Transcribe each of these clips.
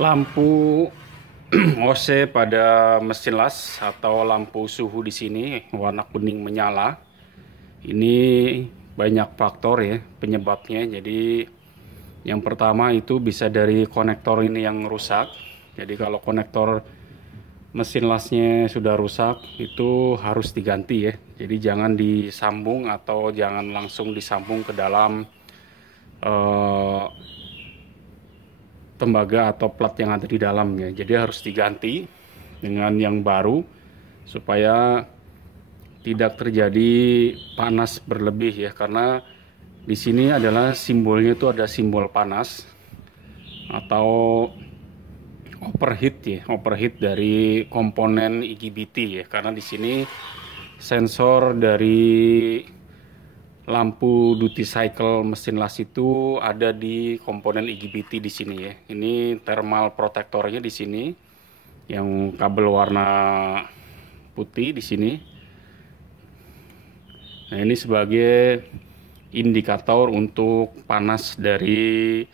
Lampu OC pada mesin las atau lampu suhu di sini warna kuning menyala. Ini banyak faktor ya penyebabnya. Jadi yang pertama itu bisa dari konektor ini yang rusak. Jadi kalau konektor mesin lasnya sudah rusak itu harus diganti ya. Jadi jangan disambung atau jangan langsung disambung ke dalam tembaga atau plat yang ada di dalamnya. Jadi harus diganti dengan yang baru supaya tidak terjadi panas berlebih ya, karena di sini adalah simbolnya itu ada simbol panas atau overheat ya, overheat dari komponen IGBT ya, karena di sini sensor dari lampu duty cycle mesin las itu ada di komponen IGBT di sini ya. Ini thermal protectornya di sini, yang kabel warna putih di sini. Nah, ini sebagai indikator untuk panas dari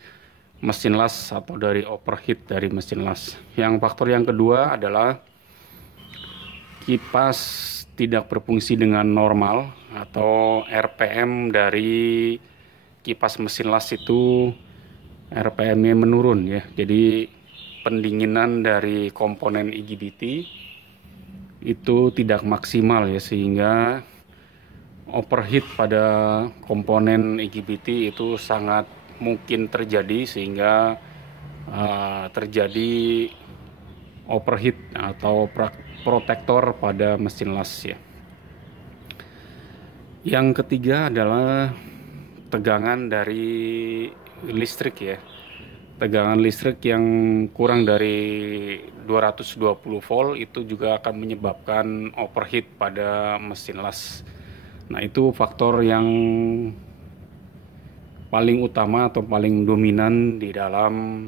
mesin las atau dari overheat dari mesin las. Yang faktor yang kedua adalah kipas tidak berfungsi dengan normal atau RPM dari kipas mesin las itu RPM-nya menurun ya. Jadi pendinginan dari komponen IGBT itu tidak maksimal ya, sehingga overheat pada komponen IGBT itu sangat mungkin terjadi, sehingga terjadi overheat atau protektor pada mesin las ya. Yang ketiga adalah tegangan dari listrik ya. Tegangan listrik yang kurang dari 220 volt itu juga akan menyebabkan overheat pada mesin las. Nah, itu faktor yang paling utama atau paling dominan di dalam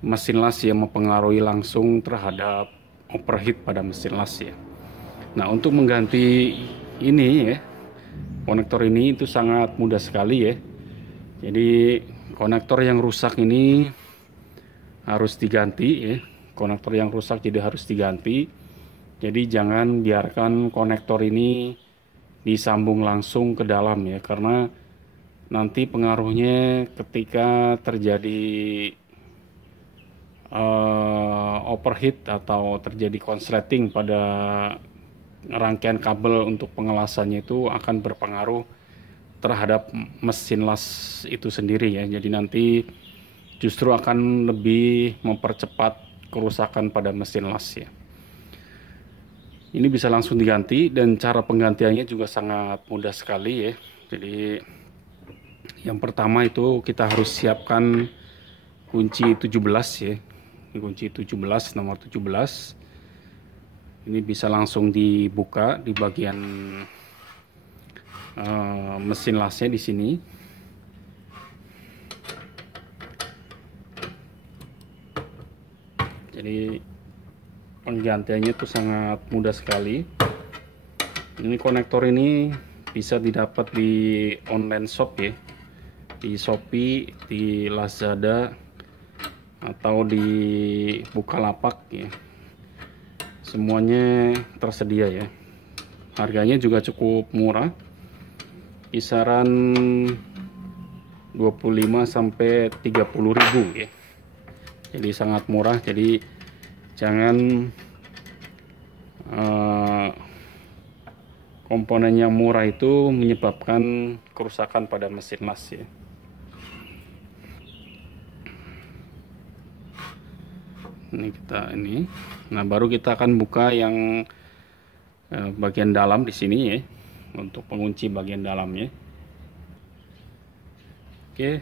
mesin las yang mempengaruhi langsung terhadap overheat pada mesin las ya. Nah, untuk mengganti ini ya, konektor ini itu sangat mudah sekali ya. Jadi konektor yang rusak ini harus diganti ya. Konektor yang rusak jadi harus diganti. Jadi jangan biarkan konektor ini disambung langsung ke dalam ya, karena nanti pengaruhnya ketika terjadi overheat atau terjadi konsleting pada rangkaian kabel untuk pengelasannya itu akan berpengaruh terhadap mesin las itu sendiri ya. Jadi nanti justru akan lebih mempercepat kerusakan pada mesin las ya. Ini bisa langsung diganti dan cara penggantiannya juga sangat mudah sekali ya. Jadi yang pertama itu kita harus siapkan kunci 17 ya. Ini kunci 17, nomor 17. Ini bisa langsung dibuka di bagian mesin lasnya di sini. Jadi penggantiannya itu sangat mudah sekali. Ini konektor ini bisa didapat di online shop ya, di Shopee, di Lazada, atau di Bukalapak ya. Semuanya tersedia ya. Harganya juga cukup murah, kisaran 25 sampai 30 ribu ya. Jadi sangat murah. Jadi jangan komponen yang murah itu menyebabkan kerusakan pada mesin las ya. Ini nah, baru kita akan buka yang bagian dalam di sini ya, untuk pengunci bagian dalamnya. Oke,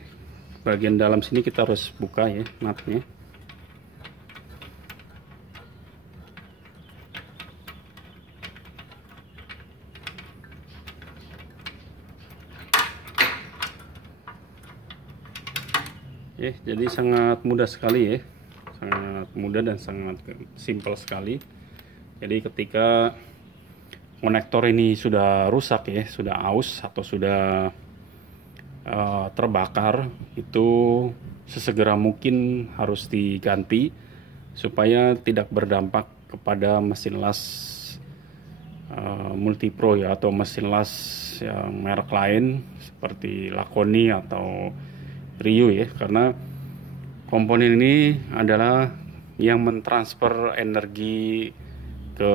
bagian dalam sini kita harus buka ya nutnya. Oke, jadi sangat mudah sekali ya. Sangat mudah dan sangat simpel sekali. Jadi ketika konektor ini sudah rusak ya, sudah aus atau sudah terbakar itu sesegera mungkin harus diganti supaya tidak berdampak kepada mesin las Multipro ya, atau mesin las yang merek lain seperti Lakoni atau Rio ya, karena komponen ini adalah yang mentransfer energi ke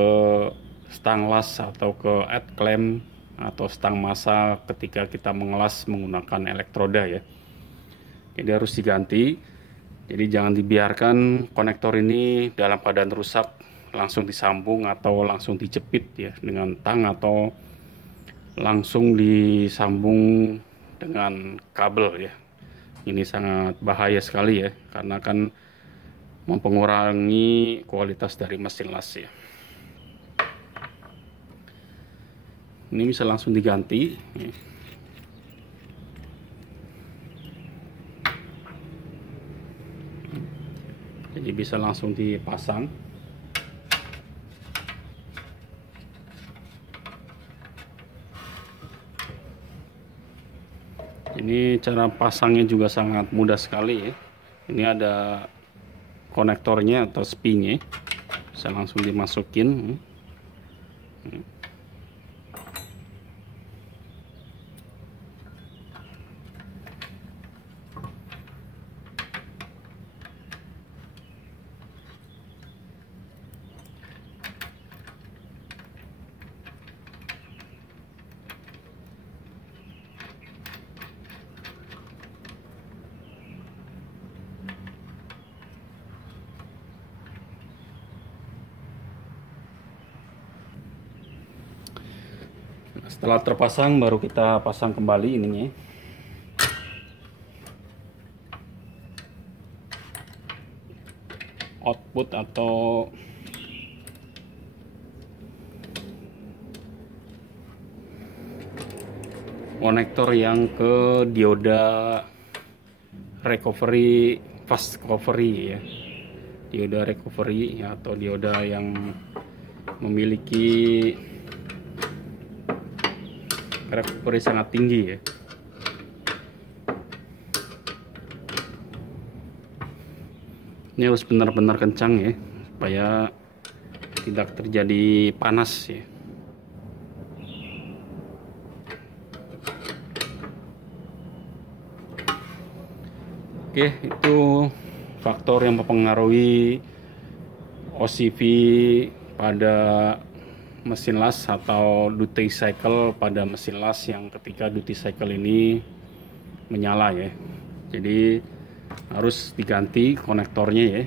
stang las atau ke head clamp atau stang massa ketika kita mengelas menggunakan elektroda ya. Jadi harus diganti. Jadi jangan dibiarkan konektor ini dalam keadaan rusak langsung disambung atau langsung dijepit ya dengan tang, atau langsung disambung dengan kabel ya. Ini sangat bahaya sekali ya, karena kan mempengaruhi kualitas dari mesin las ya. Ini bisa langsung diganti. Jadi bisa langsung dipasang. Ini cara pasangnya juga sangat mudah sekali ya. Ini ada konektornya atau spinnya, bisa langsung dimasukin. Setelah terpasang baru kita pasang kembali ininya. Output atau konektor yang ke dioda recovery, fast recovery ya. Dioda recovery ya, atau dioda yang memiliki recovery sangat tinggi ya. Ini harus benar-benar kencang ya, supaya tidak terjadi panas ya. Oke, itu faktor yang mempengaruhi OCV pada mesin las atau duty cycle pada mesin las yang ketika duty cycle ini menyala ya. Jadi harus diganti konektornya ya.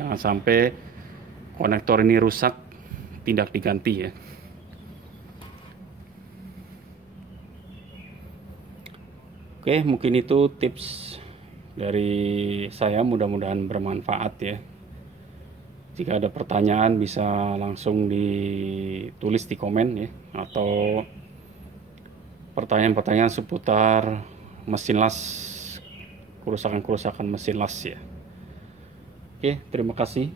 Jangan sampai konektor ini rusak tidak diganti ya. Oke, mungkin itu tips dari saya, mudah-mudahan bermanfaat ya. Jika ada pertanyaan bisa langsung ditulis di komen ya, atau pertanyaan-pertanyaan seputar mesin las, kerusakan-kerusakan mesin las ya. Oke, terima kasih.